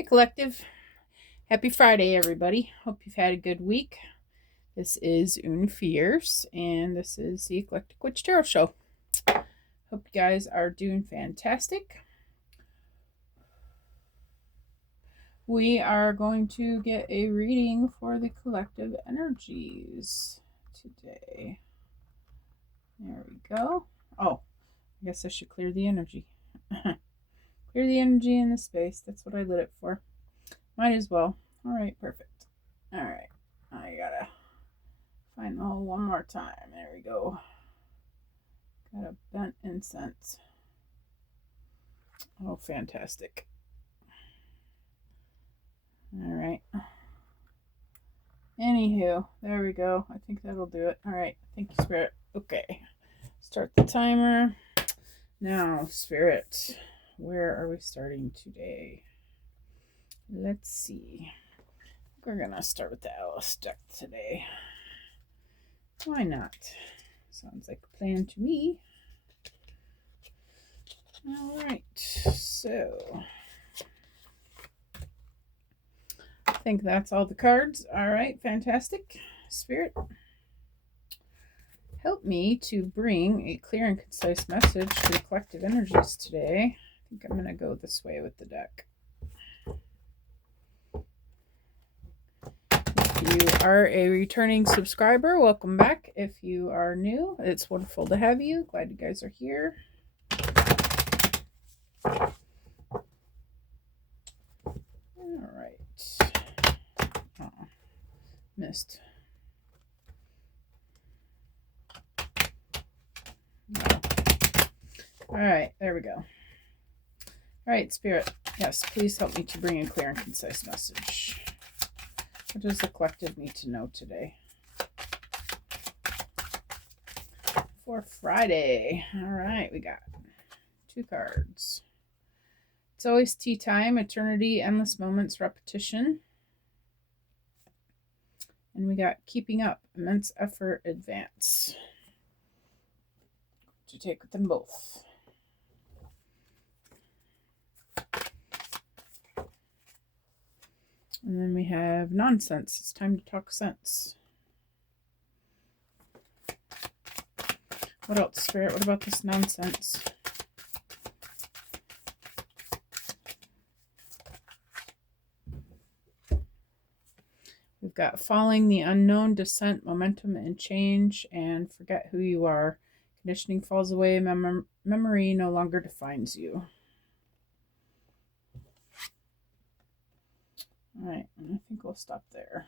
Hey, Collective. Happy Friday, everybody. Hope you've had a good week. This is Une Fierce, and this is the Eclectic Witch Tarot Show. Hope you guys are doing fantastic. We are going to get a reading for the collective energies today. There we go. Oh, I guess I should clear the energy. Clear the energy in the space. That's what I lit it for. Might as well. All right, perfect. All right, I gotta find the hole one more time. There we go. Got a bent incense. Oh, fantastic. All right. Anywho, there we go. I think that'll do it. All right. Thank you, Spirit. Okay. Start the timer. Now, Spirit, where are we starting today? Let's see. We're going to start with the Alice deck today. Why not? Sounds like a plan to me. All right. So, I think that's all the cards. All right. Fantastic. Spirit, help me to bring a clear and concise message to the collective energies today. I think I'm going to go this way with the deck. If you are a returning subscriber, welcome back. If you are new, it's wonderful to have you. Glad you guys are here. All right. Oh, missed. No. All right, there we go. All right, Spirit. Yes, please help me to bring a clear and concise message. What does the collective need to know today? For Friday. All right, we got 2 cards. It's always tea time, eternity, endless moments, repetition. And we got keeping up, immense effort, advance. To take with them both. And then we have nonsense. It's time to talk sense. What else, Spirit? What about this nonsense? We've got falling, the unknown, descent, momentum, and change, and forget who you are. Conditioning falls away. Memory no longer defines you. All right, and I think we'll stop there.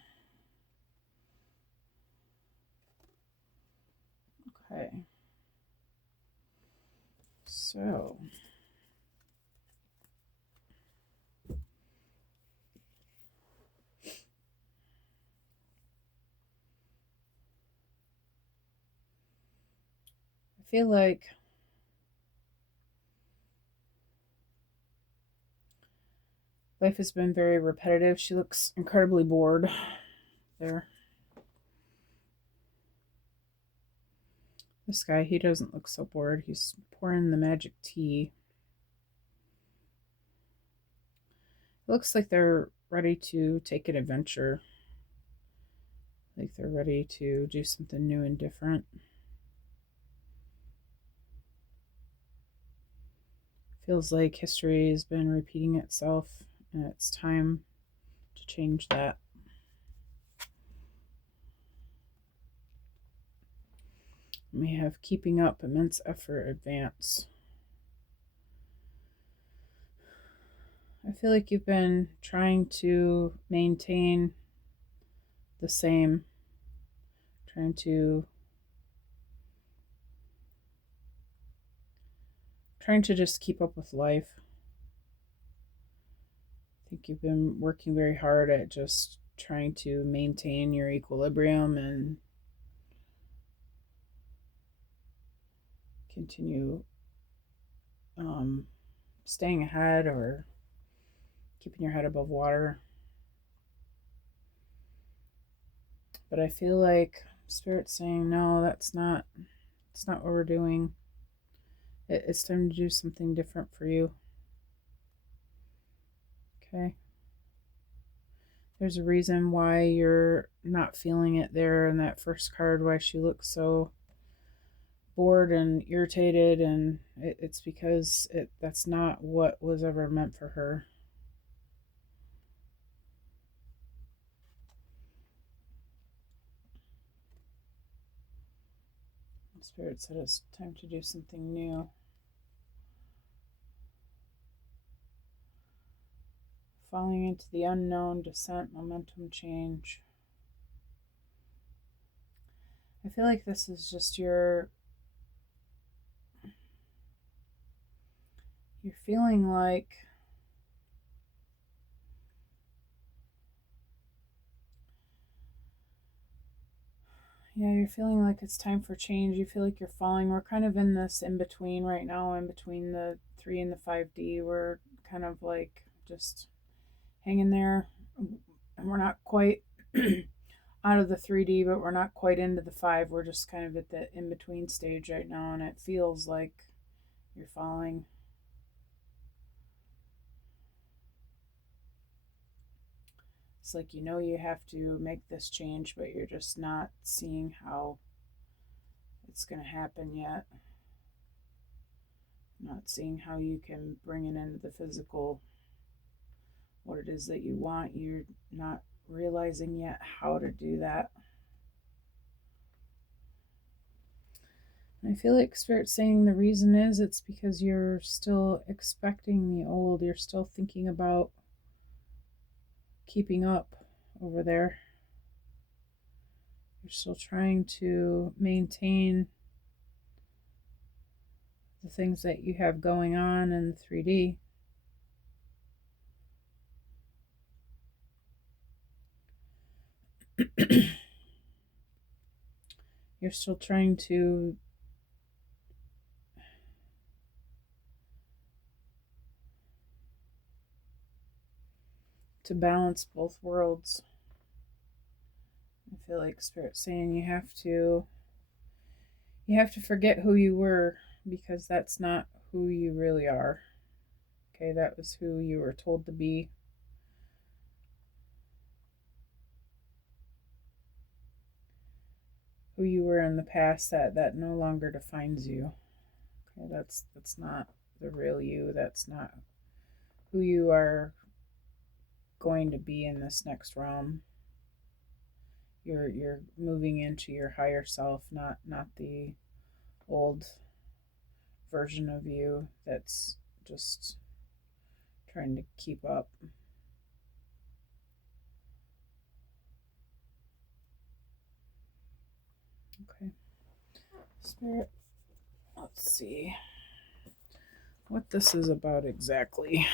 Okay. So, I feel like life has been very repetitive. She looks incredibly bored there. This guy, he doesn't look so bored. He's pouring the magic tea. It looks like they're ready to take an adventure. Like they're ready to do something new and different. Feels like history has been repeating itself, and it's time to change that. We have keeping up, immense effort, advance. I feel like you've been trying to maintain the same, trying to just keep up with life. I think you've been working very hard at just trying to maintain your equilibrium and continue staying ahead or keeping your head above water. But I feel like Spirit's saying, no, that's not what we're doing. It's time to do something different for you. Okay. There's a reason why you're not feeling it there in that first card, why she looks so bored and irritated, and it's because that's not what was ever meant for her. Spirit said it's time to do something new. Falling into the unknown, descent, momentum change. I feel like this is just you're feeling like you're feeling like it's time for change. You feel like you're falling. We're kind of in this in between right now, in between the 3 and the 5D. We're kind of like just hanging there. And we're not quite out of the 3D, but we're not quite into the 5. We're just kind of at the in between stage right now, and it feels like you're falling. It's like you have to make this change, but you're just not seeing how it's going to happen yet. Not seeing how you can bring it into the physical, what it is that you want. You're not realizing yet how to do that. I feel like Spirit's saying the reason is it's because you're still expecting the old. You're still thinking about keeping up over there. You're still trying to maintain the things that you have going on in 3D. You're still trying to balance both worlds. I feel like Spirit's saying you have to forget who you were, because that's not who you really are. Okay, that was who you were told to be. Who you were in the past, that no longer defines you. Okay, that's not the real you. That's not who you are going to be in this next realm. You're moving into your higher self, not the old version of you that's just trying to keep up. Okay. Spirit, let's see what this is about exactly.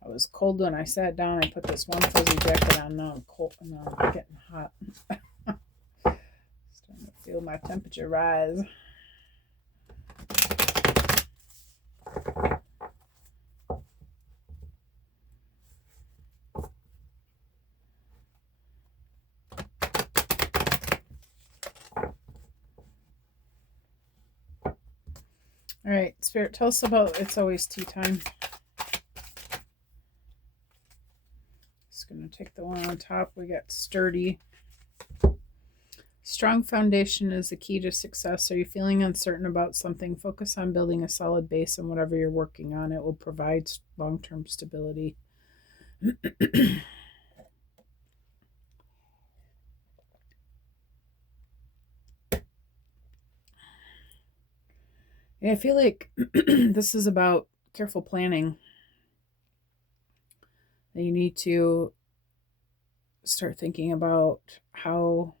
I was cold when I sat down. I put this one fuzzy jacket on. Now I'm cold. Now I'm getting hot. Starting to feel my temperature rise. All right, Spirit, tell us about It's Always Tea Time. Just going to take the one on top. We got sturdy. Strong foundation is the key to success. Are you feeling uncertain about something? Focus on building a solid base on whatever you're working on. It will provide long-term stability. I feel like this is about careful planning. You need to start thinking about how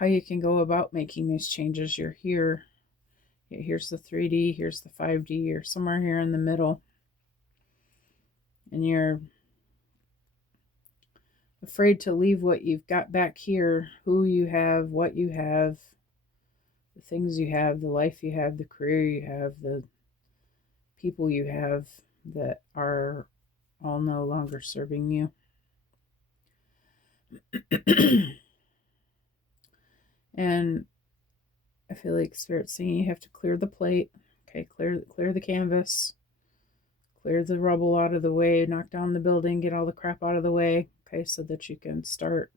you can go about making these changes. You're here. Here's the 3D, here's the 5D, you're somewhere here in the middle. And you're afraid to leave what you've got back here, who you have, what you have, the things you have, the life you have, the career you have, the people you have that are all no longer serving you. And I feel like Spirit's saying you have to clear the plate. Okay, clear the canvas. Clear the rubble out of the way, knock down the building, get all the crap out of the way, okay, so that you can start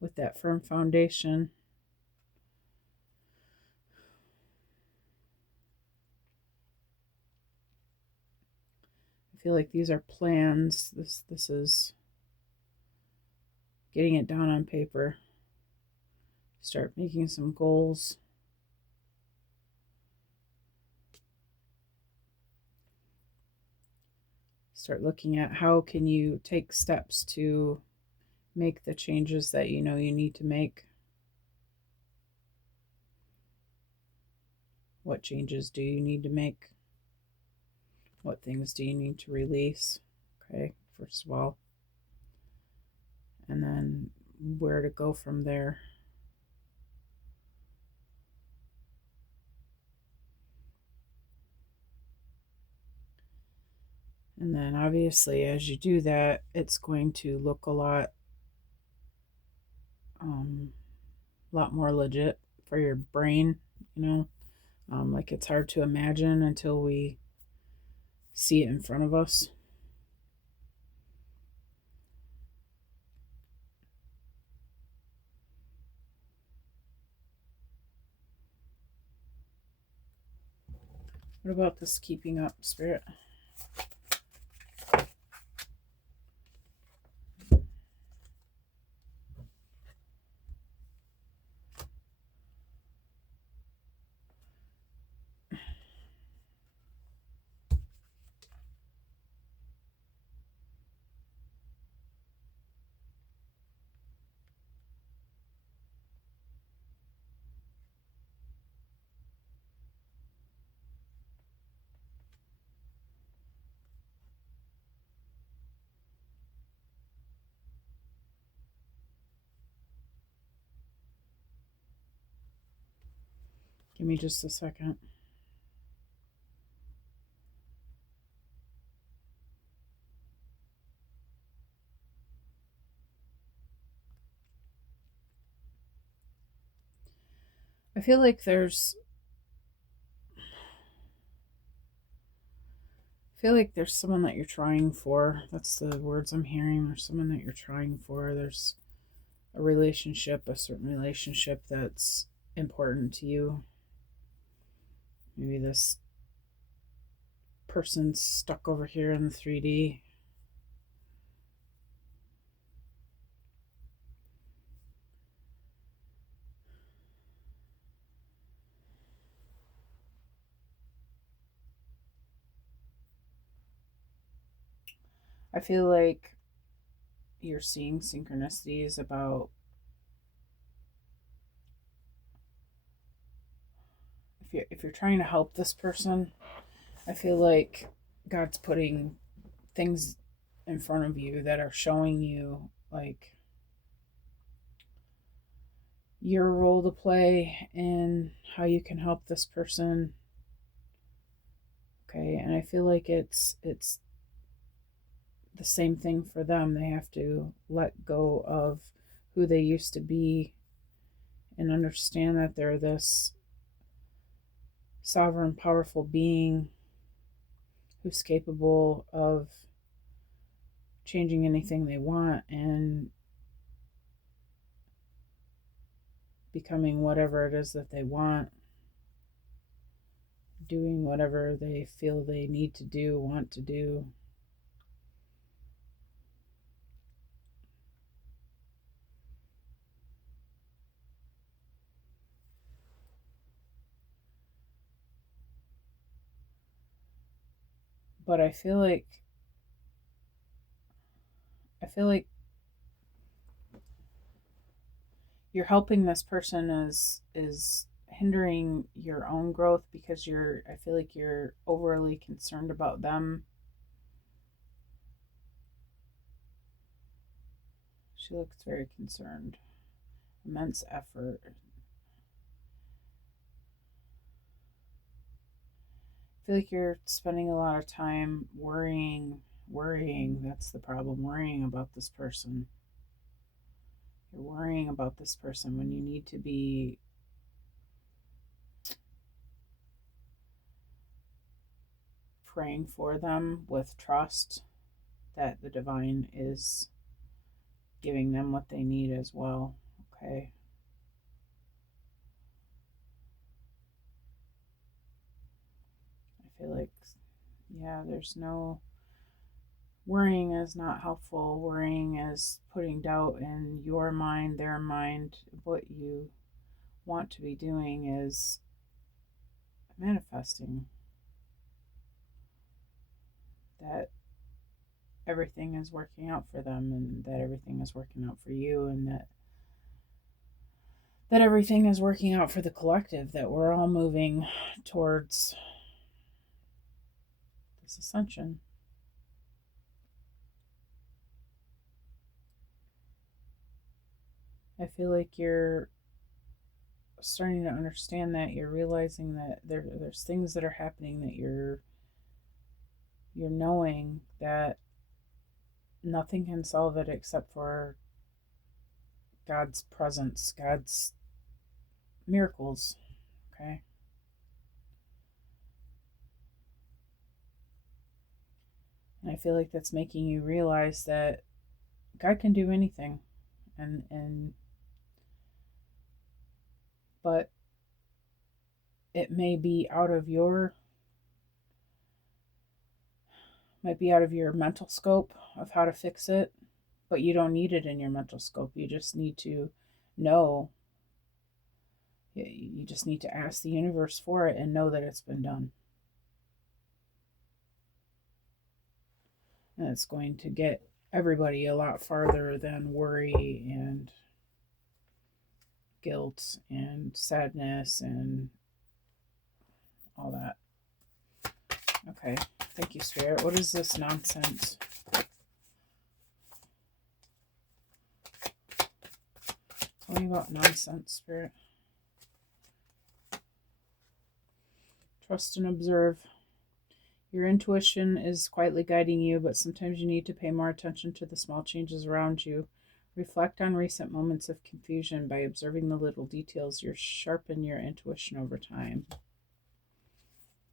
with that firm foundation. I feel like these are plans. This is getting it down on paper. Start making some goals. Start looking at how can you take steps to make the changes that you know you need to make. What changes do you need to make? What things do you need to release? Okay, first of all. And then where to go from there. And then obviously as you do that, it's going to look a lot more legit for your brain, you know. Like it's hard to imagine until we see it in front of us. What about this keeping up, Spirit? Give me just a second. I feel like there's someone that you're trying for. That's the words I'm hearing. There's someone that you're trying for. There's a relationship, a certain relationship that's important to you. Maybe this person's stuck over here in the 3D. I feel like you're seeing synchronicities about if you're trying to help this person. I feel like God's putting things in front of you that are showing you like your role to play and how you can help this person. Okay, and I feel like it's the same thing for them. They have to let go of who they used to be and understand that they're this sovereign, powerful being who's capable of changing anything they want and becoming whatever it is that they want, doing whatever they feel they need to do, want to do. But I feel like you're helping this person is hindering your own growth because I feel like you're overly concerned about them. She looks very concerned. Immense effort. I feel like you're spending a lot of time worrying. That's the problem. Worrying about this person. You're worrying about this person when you need to be praying for them with trust that the divine is giving them what they need as well. Okay. I feel like, yeah, there's no worrying is not helpful. Worrying is putting doubt in your mind, their mind. What you want to be doing is manifesting that everything is working out for them, and that everything is working out for you, and that everything is working out for the collective, that we're all moving towards this ascension. I feel like you're starting to understand that. You're realizing that there's things that are happening that you're knowing that nothing can solve it except for God's presence, God's miracles. Okay. And I feel like that's making you realize that God can do anything, and but it may be out of your mental scope of how to fix it, but you don't need it in your mental scope. You just need to know. You just need to ask the universe for it and know that it's been done. And it's going to get everybody a lot farther than worry and guilt and sadness and all that. Okay, thank you, Spirit. What is this nonsense? Tell me about nonsense, Spirit. Trust and observe. Your intuition is quietly guiding you, but sometimes you need to pay more attention to the small changes around you. Reflect on recent moments of confusion. By observing the little details, you sharpen your intuition over time.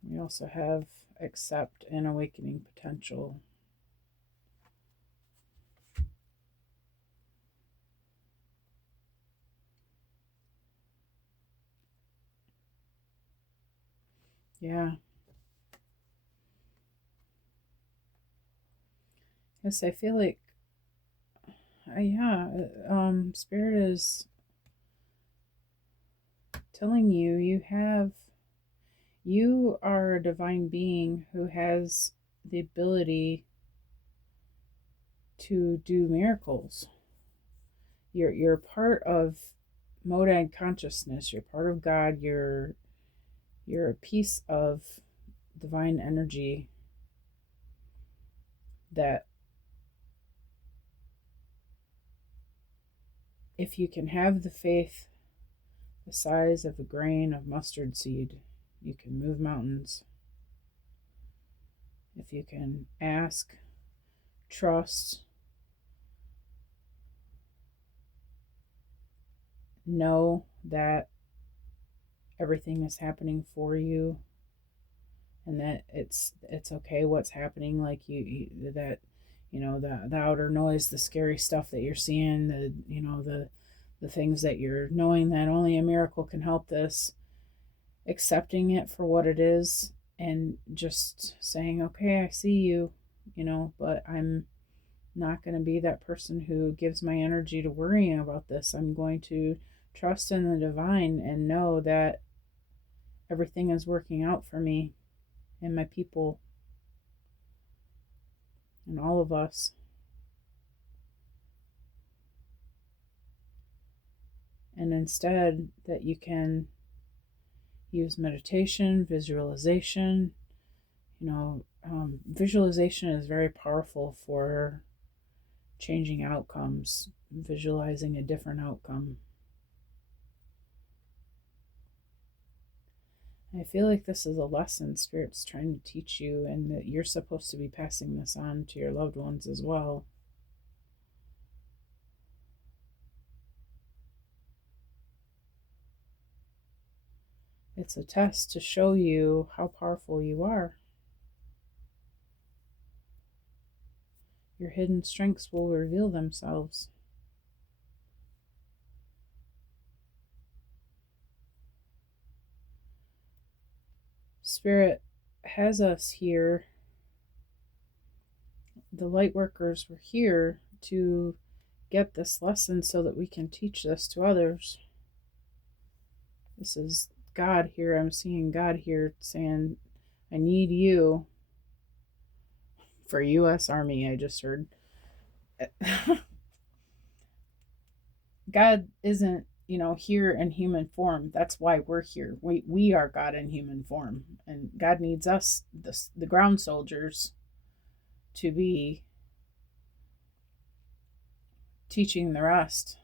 We also have accept and awakening potential. Yeah. Yes, I feel like, Spirit is telling you you are a divine being who has the ability to do miracles. You're part of Modad consciousness. You're part of God. You're a piece of divine energy that, if you can have the faith the size of a grain of mustard seed, you can move mountains. If you can ask, trust, know that everything is happening for you, and that it's okay what's happening, like that, the outer noise, the scary stuff that you're seeing, the things that you're knowing that only a miracle can help this, accepting it for what it is, and just saying, okay, I see you, but I'm not going to be that person who gives my energy to worrying about this. I'm going to trust in the divine and know that everything is working out for me and my people and all of us. And instead, that you can use meditation, visualization. Visualization is very powerful for changing outcomes, visualizing a different outcome. I feel like this is a lesson Spirit's trying to teach you, and that you're supposed to be passing this on to your loved ones as well. It's a test to show you how powerful you are. your hidden strengths will reveal themselves. Spirit has us here. The light workers were here to get this lesson so that we can teach this to others. This is God here. I'm seeing God here saying, I need you. For U.S. Army, I just heard. God isn't, here in human form. That's why we're here. We are God in human form. And God needs us, the ground soldiers, to be teaching the rest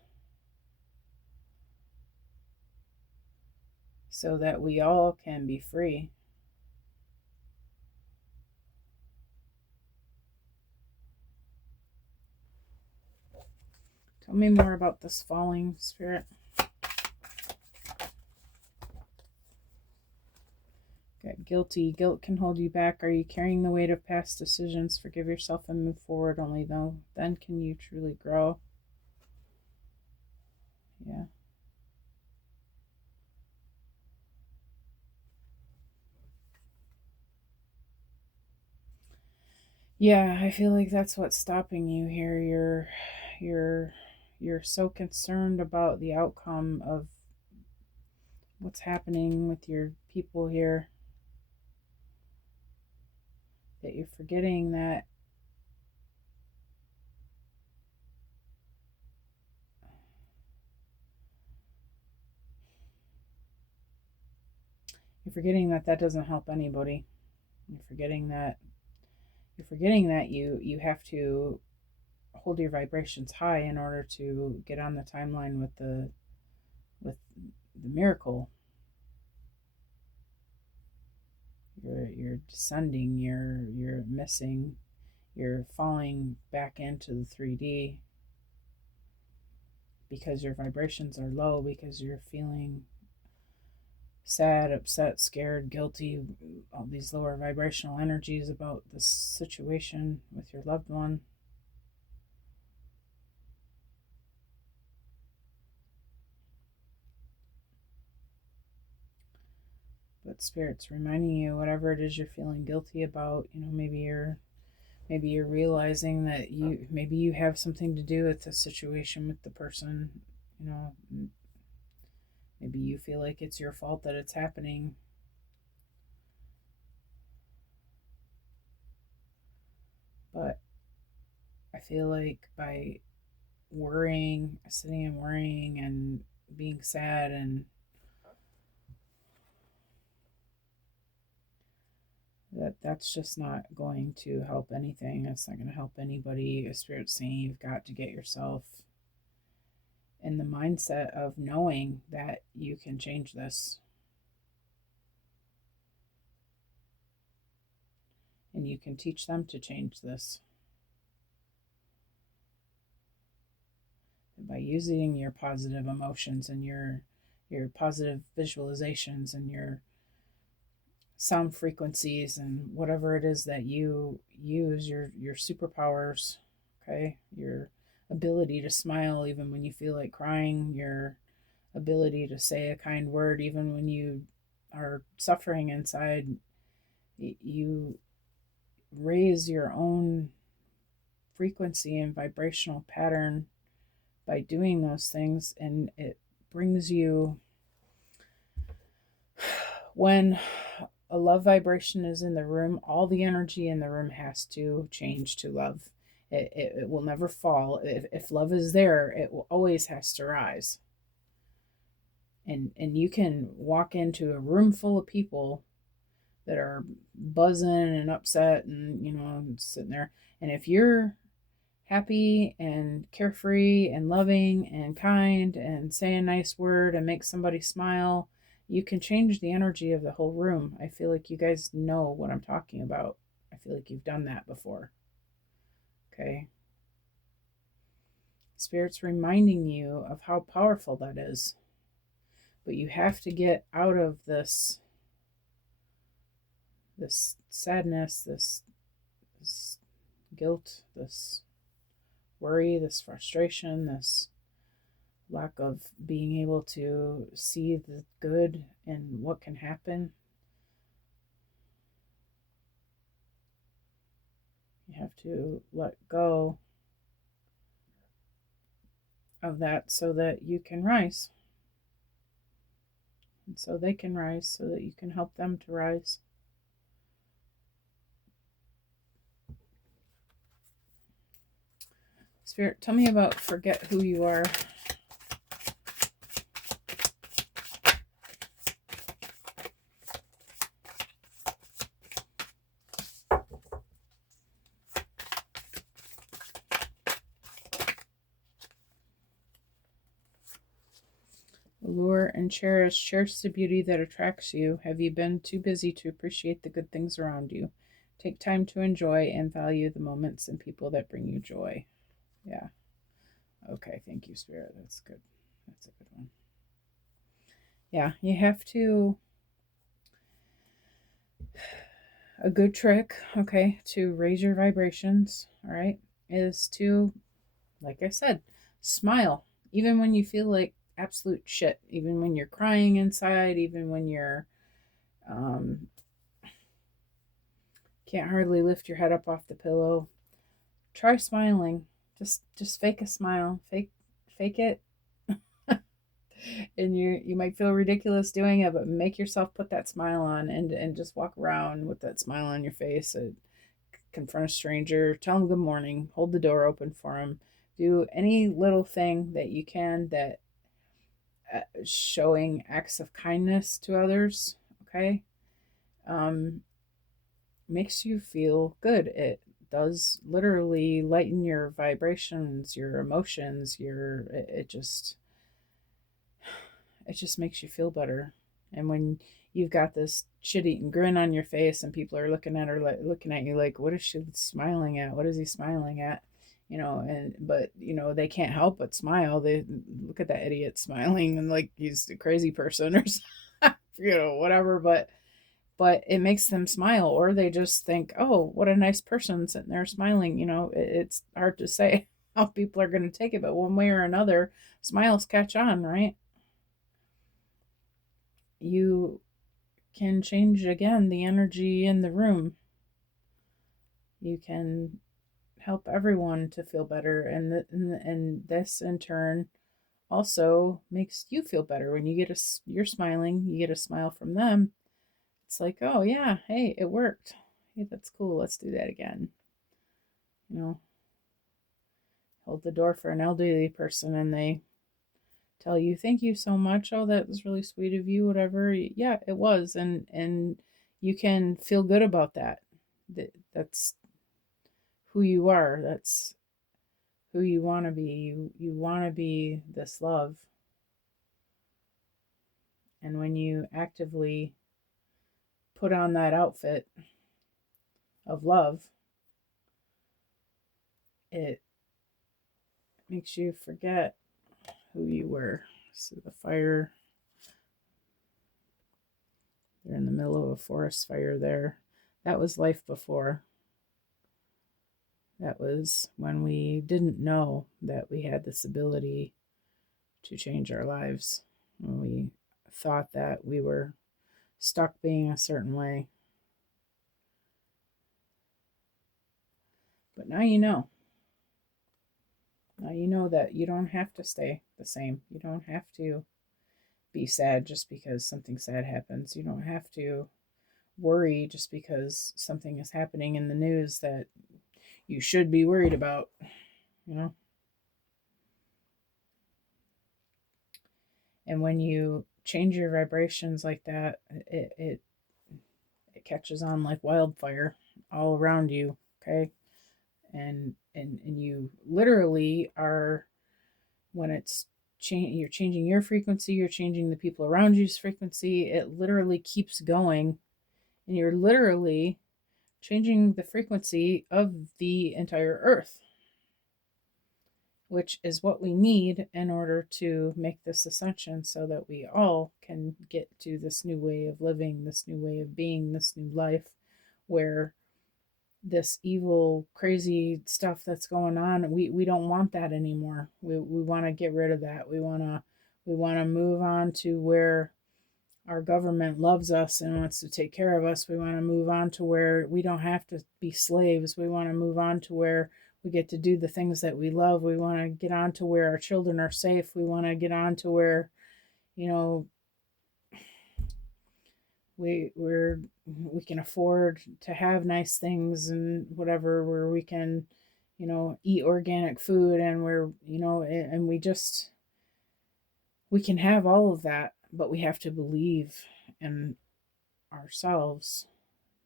so that we all can be free. Tell me more about this falling, Spirit. Got guilty. Guilt can hold you back. Are you carrying the weight of past decisions? Forgive yourself and move forward. Only then can you truly grow. Yeah. Yeah, I feel like that's what's stopping you here. You're so concerned about the outcome of what's happening with your people here that you're forgetting that that doesn't help anybody. You're forgetting that you have to hold your vibrations high in order to get on the timeline with the miracle. You're descending, you're missing, you're falling back into the 3D because your vibrations are low, because you're feeling sad, upset, scared, guilty, all these lower vibrational energies about this situation with your loved one. But Spirit's reminding you, whatever it is you're feeling guilty about, maybe you're realizing that you have something to do with the situation with the person. Maybe you feel like it's your fault that it's happening. But I feel like by sitting and worrying and being sad, and that's just not going to help anything. It's not going to help anybody. A Spirit's saying you've got to get yourself in the mindset of knowing that you can change this. And you can teach them to change this. By using your positive emotions and your positive visualizations and your sound frequencies and whatever it is that you use, your superpowers, okay? Your ability to smile even when you feel like crying, your ability to say a kind word even when you are suffering inside. You raise your own frequency and vibrational pattern by doing those things, and it brings you, when a love vibration is in the room, all the energy in the room has to change to love. It will never fall. If love is there, it will always has to rise. And you can walk into a room full of people that are buzzing and upset and sitting there, and if you're happy and carefree and loving and kind and say a nice word and make somebody smile, you can change the energy of the whole room. I feel like you guys know what I'm talking about. I feel like you've done that before. Okay? Spirit's reminding you of how powerful that is. But you have to get out of this sadness, this guilt, this worry, this frustration, this lack of being able to see the good and what can happen. You have to let go of that so that you can rise. And so they can rise, so that you can help them to rise. Spirit, tell me about forget who you are. Allure and cherish the beauty that attracts you. Have you been too busy to appreciate the good things around you? Take time to enjoy and value the moments and people that bring you joy. Yeah. Okay, thank you, Spirit. That's good. That's a good one. Yeah, you have to. A good trick, okay, to raise your vibrations, all right, is to, like I said, smile. Even when you feel like absolute shit, even when you're crying inside, even when you're um, can't hardly lift your head up off the pillow, try smiling. Just fake a smile. Fake it. And you might feel ridiculous doing it, but make yourself put that smile on and just walk around with that smile on your face. Confront a stranger, tell them good morning, hold the door open for them, do any little thing that you can that showing acts of kindness to others, okay, um, makes you feel good. It does literally lighten your vibrations, your emotions, it just makes you feel better. And when you've got this shit-eating grin on your face and people are looking at you like, what is she smiling at? What is he smiling at? But they can't help but smile. They look at that idiot smiling and like he's a crazy person or whatever, but it makes them smile, or they just think, oh, what a nice person sitting there smiling. It's hard to say how people are going to take it, but one way or another, smiles catch on, right? You can change again the energy in the room. You can help everyone to feel better, and this in turn also makes you feel better. When you're smiling, you get a smile from them. It's like, oh yeah, hey, it worked. Hey, that's cool. Let's do that again. Hold the door for an elderly person, and they tell you, thank you so much. Oh, that was really sweet of you, whatever. Yeah, it was. And you can feel good about that. That's who you are. That's who you want to be. You want to be this love. And when you actively put on that outfit of love, it makes you forget who you were. So the fire, they're in the middle of a forest fire there. That was life before. That was when we didn't know that we had this ability to change our lives. When we thought that we were stuck being a certain way. But now you know. Now you know that you don't have to stay the same. You don't have to be sad just because something sad happens. You don't have to worry just because something is happening in the news that you should be worried about, you know? And when you change your vibrations like that, it catches on like wildfire all around you, okay? And you literally are, when you're changing your frequency, you're changing the people around you's frequency, it literally keeps going, and you're literally changing the frequency of the entire earth, which is what we need in order to make this ascension, so that we all can get to this new way of living, this new way of being, this new life where this evil, crazy stuff that's going on. We don't want that anymore. We want to get rid of that. We want to move on to where our government loves us and wants to take care of us. We want to move on to where we don't have to be slaves. We want to move on to where we get to do the things that we love. We want to get on to where our children are safe. We want to get on to where, you know, we can afford to have nice things and whatever, where we can, eat organic food, and and we can have all of that, but we have to believe in ourselves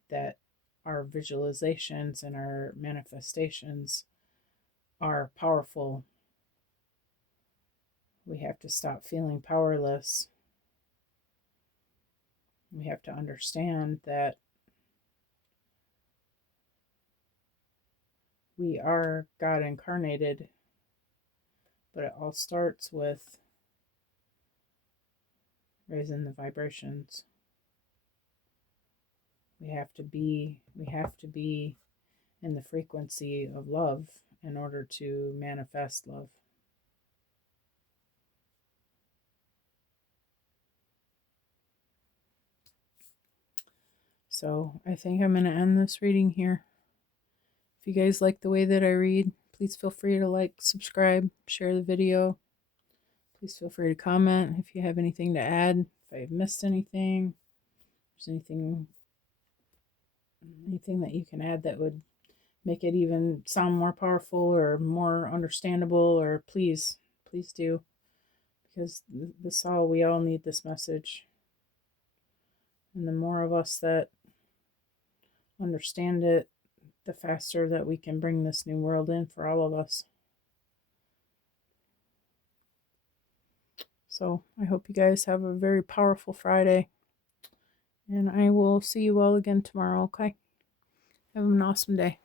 that our visualizations and our manifestations are powerful. We have to stop feeling powerless. We have to understand that we are God incarnated, but it all starts with raising the vibrations. We have to be in the frequency of love in order to manifest love. So I think I'm going to end this reading here. If you guys like the way that I read, please feel free to like, subscribe, share the video. Please feel free to comment if you have anything to add, if I've missed anything, if there's anything that you can add that would make it even sound more powerful or more understandable, or please do, because we all need this message. And the more of us that understand it, the faster that we can bring this new world in for all of us. So I hope you guys have a very powerful Friday, and I will see you all again tomorrow, okay? Have an awesome day.